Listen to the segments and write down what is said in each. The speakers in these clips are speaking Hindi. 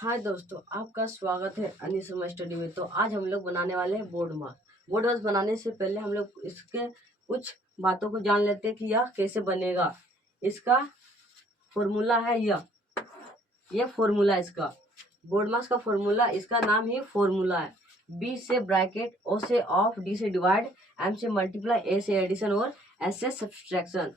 हाय दोस्तों, आपका स्वागत है अनिसमा स्टडी में। तो आज हम लोग बनाने वाले हैं बोर्ड मास। बोर्ड मास बनाने से पहले हम लोग इसके कुछ बातों को जान लेते हैं कि यह कैसे बनेगा। इसका फॉर्मूला है यह फॉर्मूला इसका बोर्ड मास का फॉर्मूला, इसका नाम ही फॉर्मूला है। बी से ब्रैकेट, ओ से ऑफ, डी से डिवाइड, एम से मल्टीप्लाई, ए से एडिशन और एस से सब्सट्रैक्शन।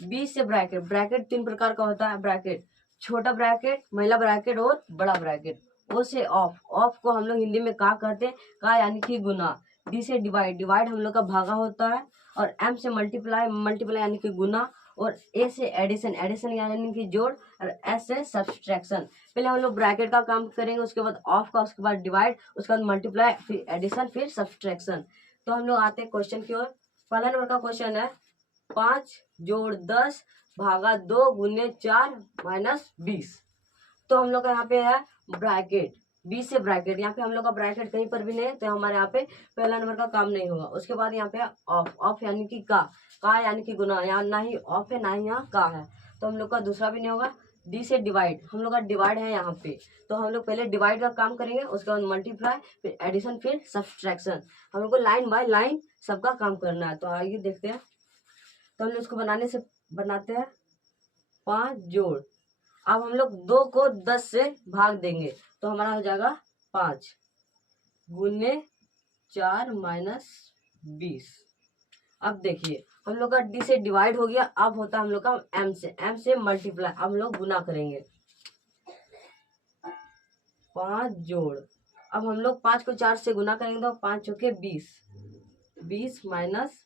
बी से ब्रैकेट। ब्रैकेट तीन प्रकार का होता है। ब्रैकेट छोटा ब्रैकेट, महिला ब्रैकेट और बड़ा ब्रैकेट। ओ से ऑफ। ऑफ को हम लोग हिंदी में का कहते हैं, का यानी कि गुना। डी से डिवाइड। डिवाइड हम लोग का भागा होता है। और एम से मल्टीप्लाई। मल्टीप्लाई यानी कि गुना। और ए से एडिशन। एडिशन यानी कि जोड़। और एस से सब्सट्रैक्शन। पहले हम लोग ब्रैकेट का काम करेंगे, उसके बाद ऑफ का, उसके बाद डिवाइड, उसके बाद मल्टीप्लाई, फिर एडिशन, फिर सब्सट्रैक्शन। तो हम लोग आते हैं क्वेश्चन की ओर। पहला नंबर का क्वेश्चन है 5 जोड़ 10 भागा 2 गुने 4 माइनस 20। तो हम लोग का यहाँ पे है ब्रैकेट, 20 से ब्रैकेट। यहाँ पे हम लोग का ब्रैकेट कहीं पर भी नहीं है, तो हमारे यहाँ पे पहला नंबर का काम नहीं होगा। उसके बाद यहाँ पे ऑफ। ऑफ यानी कि का यानी कि गुना। यहाँ ना ही ऑफ है ना ही यहाँ का है, तो हम लोग का दूसरा भी नहीं होगा। डी से डिवाइड। हम लोग का डिवाइड है यहाँ पे, तो हम लोग पहले डिवाइड का काम करेंगे, उसके बाद मल्टीप्लाई, फिर एडिशन, फिर सब्सट्रैक्शन। हम लोग को लाइन बाय लाइन सबका काम करना है। तो आइए देखते हैं। तो हम लोग इसको बनाते हैं 5 जोड़। अब हम लोग 2 को 10 से भाग देंगे, तो हमारा हो जाएगा 5 गुने 4 माइनस 20। अब देखिए हम लोग का डी से डिवाइड हो गया। अब होता है हम लोग का एम से मल्टीप्लाई। अब हम लोग गुना करेंगे। 5 जोड़। अब हम लोग 5 को 4 से गुना करेंगे, तो 5 चौके 20, 20 माइनस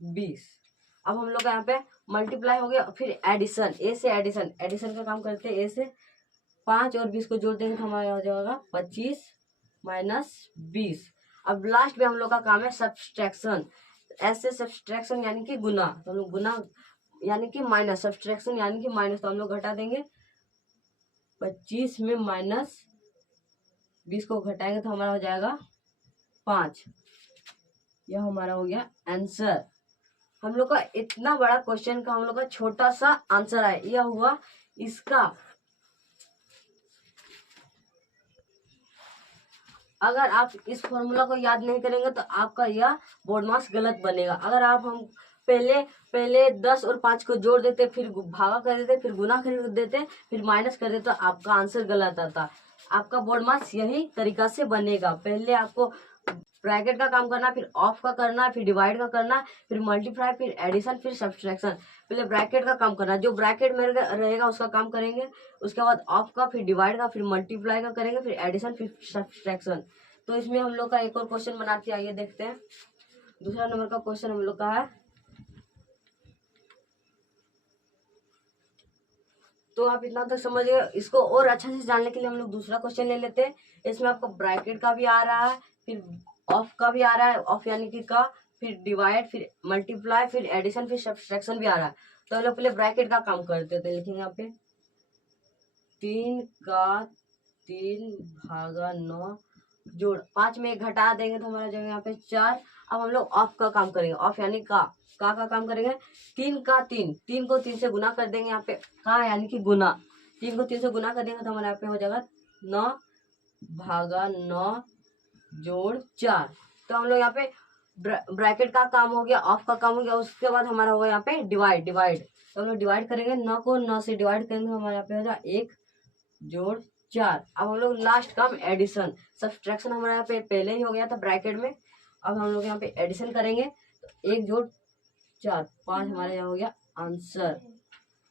20। अब हम लोग का यहाँ पे मल्टीप्लाई हो गया, फिर एडिशन, ए से एडिशन। एडिशन का काम करते हैं ए से। 5 और 20 को जोड़ देंगे तो हमारा हो जाएगा 25 माइनस 20। अब लास्ट में हम लोग का काम है सब्सट्रैक्शन। ऐसे सब्सट्रैक्शन यानी कि गुना। तो हम लोग गुना यानी कि माइनस, सब्सट्रैक्शन यानी कि माइनस। तो हम लोग घटा देंगे। 25 में माइनस 20 को घटाएंगे तो हमारा हो जाएगा 5। यह हमारा हो गया आंसर। हम लोग का इतना बड़ा क्वेश्चन का हम लोग का छोटा सा आंसर है। यह हुआ इसका। अगर आप इस फॉर्मूला को याद नहीं करेंगे तो आपका यह बोर्ड मास गलत बनेगा। अगर आप हम पहले 10 और 5 को जोड़ देते, फिर भागा कर देते, फिर गुना कर देते, फिर माइनस कर देते, तो आपका आंसर गलत आता। आपका बोर्ड मास यही तरीका से बनेगा। पहले आपको ब्रैकेट का काम करना, फिर ऑफ का करना, फिर डिवाइड का करना, फिर मल्टीप्लाई, फिर एडिशन, फिर सब्सट्रैक्शन। पहले ब्रैकेट का काम करना, जो ब्रैकेट में रहेगा उसका काम करेंगे। उसके बाद ऑफ का, फिर डिवाइड का, फिर मल्टीप्लाई का करेंगे, फिर एडिशन, फिर सब्सट्रैक्शन। तो इसमें हम लोग का एक और क्वेश्चन बनाते हैं, आइए देखते हैं। दूसरा नंबर का क्वेश्चन हम लोग का है। तो आप इतना तक समझ गए। इसको और अच्छा से जानने के लिए हम लोग दूसरा क्वेश्चन ले लेते हैं। इसमें आपको ब्रैकेट का भी आ रहा है, फिर ऑफ का भी आ रहा है, ऑफ यानी कि का, फिर डिवाइड, फिर मल्टीप्लाई, फिर एडिशन, फिर सब्सट्रैक्शन भी आ रहा है। तो हम लोग पहले ब्रैकेट का काम करते हैं। तो लिखेंगे यहाँ पे 3 का 3 भागा 9 जोड़ 5 में एक घटा देंगे तो हमारा जगह यहाँ पे 4। अब हम लोग ऑफ का काम करेंगे। ऑफ यानी का काम करेंगे। 3 का 3, 3 को 3 से गुना कर देंगे। यहाँ पे का यानी कि गुना। 3 को 3 से गुना कर देंगे तो हमारे यहाँ पे हो जाएगा 9 भागा 9 जोड़ 4। तो हम लोग यहाँ पे ब्रैकेट का काम हो गया, ऑफ का काम हो गया। उसके बाद हमारा होगा यहाँ पे डिवाइड। तो हम लोग डिवाइड करेंगे। 9 को 9 से डिवाइड करेंगे तो हमारे यहाँ पे हो जाएगा 1 जोड़ 4। अब हम लोग लास्ट काम एडिशन। सब्सट्रैक्शन हमारे यहाँ पे पहले ही हो गया था ब्रैकेट में। अब हम लोग यहाँ पे एडिशन करेंगे, तो 1 जोड़ 4, 5 हमारे यहाँ हो गया आंसर।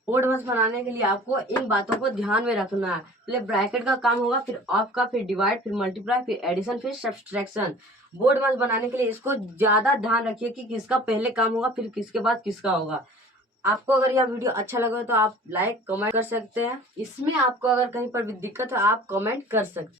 बोर्ड मास बनाने के लिए आपको इन बातों को ध्यान में रखना है। पहले ब्रैकेट का काम होगा, फिर ऑफ का, फिर डिवाइड, फिर मल्टीप्लाई, फिर एडिशन, फिर सब्सट्रैक्शन। बोर्ड मास बनाने के लिए इसको ज्यादा ध्यान रखिए कि किसका पहले काम होगा, फिर किसके बाद किसका होगा। आपको अगर यह वीडियो अच्छा लगे तो आप लाइक कमेंट कर सकते हैं। इसमें आपको अगर कहीं पर भी दिक्कत है आप कमेंट कर सकते हैं।